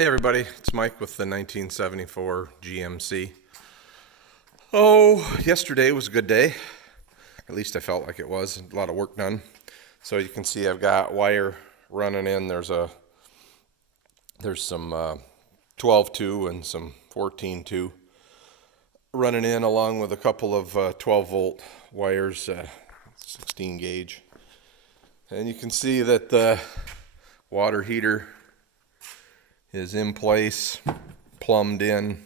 Hey everybody, it's Mike with the 1974 GMC. Oh, yesterday was a good day. At least I felt like it was. A lot of work done. So you can see I've got wire running in. There's some 12-2 and some 14-2 running in, along with a couple of 12-volt wires, 16 gauge. And you can see that the water heater is in place, plumbed in.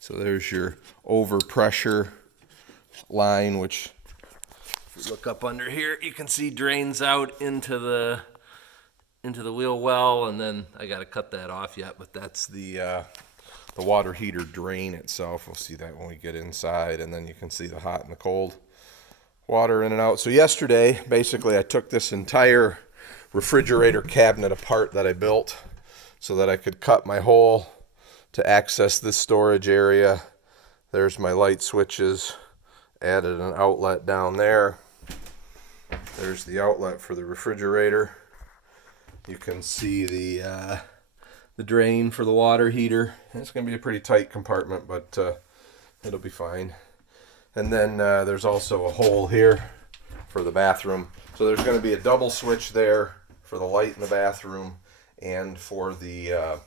So there's your overpressure line, which if you look up under here, you can see drains out into the wheel well, and then I got to cut that off yet, but that's the water heater drain itself. We'll see that when we get inside, and then you can see the hot and the cold water in and out. So yesterday, basically, I took this entire refrigerator cabinet apart that I built so that I could cut my hole to access this storage area. There's my light switches. Added an outlet down there. There's the outlet for the refrigerator. You can see the drain for the water heater. It's going to be a pretty tight compartment, but it'll be fine. And then there's also a hole here for the bathroom. So there's going to be a double switch there for the light in the bathroom and for the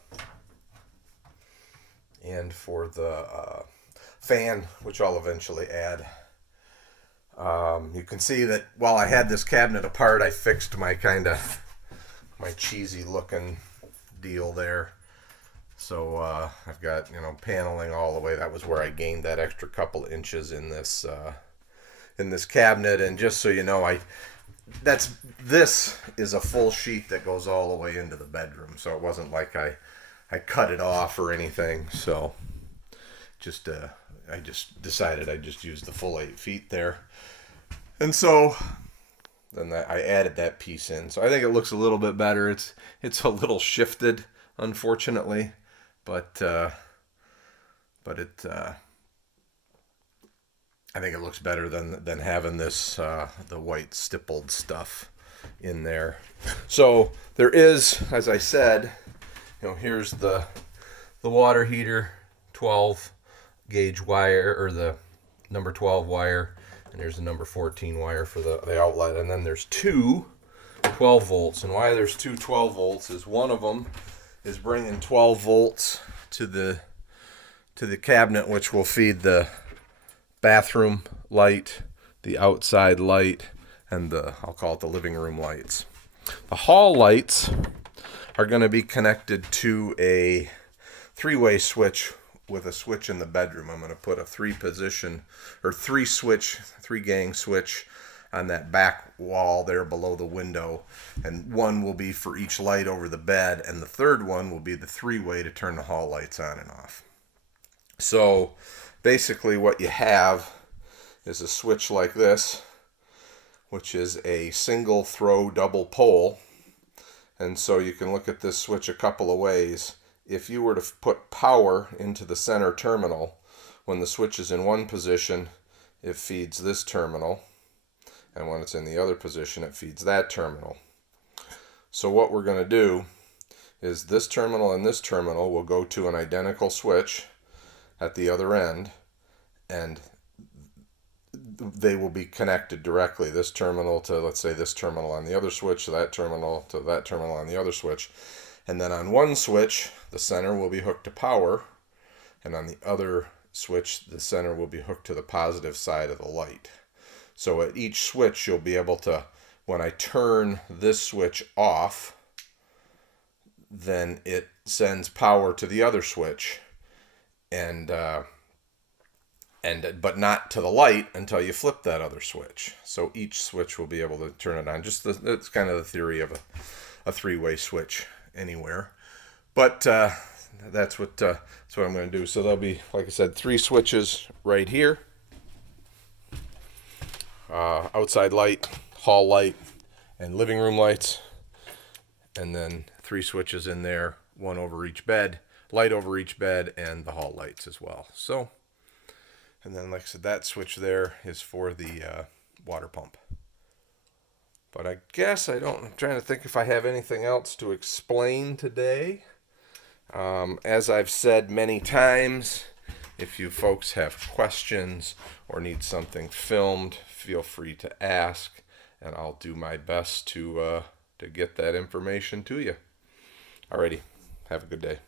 fan, which I'll eventually add. You can see that while I had this cabinet apart, I fixed my cheesy looking deal there. So I've got paneling all the way. That was where I gained that extra couple inches in this cabinet. And just so you know, this is a full sheet that goes all the way into the bedroom. So it wasn't like I cut it off or anything. So I just decided I'd just use the full 8 feet there. And so then I added that piece in. So I think it looks a little bit better. It's a little shifted, unfortunately, but I think it looks better than having this the white stippled stuff in there. So there is, as I said, here's the water heater, 12 gauge wire, or the number 12 wire, and there's the number 14 wire for the outlet, and then there's two 12 volts. And why there's two 12 volts is one of them is bringing 12 volts to the cabinet, which will feed the bathroom light, the outside light, and I'll call it the living room lights. The hall lights are going to be connected to a 3-way switch with a switch in the bedroom. I'm going to put a 3-gang switch on that back wall there below the window, and one will be for each light over the bed, and the third one will be the 3-way to turn the hall lights on and off. So basically what you have is a switch like this, which is a single throw double pole. And so you can look at this switch a couple of ways. If you were to put power into the center terminal, when the switch is in one position, it feeds this terminal. And when it's in the other position, it feeds that terminal. So what we're going to do is this terminal and this terminal will go to an identical switch at the other end, and they will be connected directly. This terminal to, let's say, this terminal on the other switch, that terminal to that terminal on the other switch. And then on one switch, the center will be hooked to power, and on the other switch, the center will be hooked to the positive side of the light. So at each switch, you'll be able to, when I turn this switch off, then it sends power to the other switch, but not to the light until you flip that other switch. So each switch will be able to turn it on. That's kind of the theory of a 3-way switch anywhere. But that's what I'm going to do. So there'll be, like I said, 3 switches right here. Outside light, hall light, and living room lights. And then 3 switches in there, one over each bed, light over each bed, and the hall lights as well. So, and then like I said, that switch there is for the water pump. But I guess I'm trying to think if I have anything else to explain today. As I've said many times, if you folks have questions or need something filmed, feel free to ask, and I'll do my best to get that information to you. Alrighty, have a good day.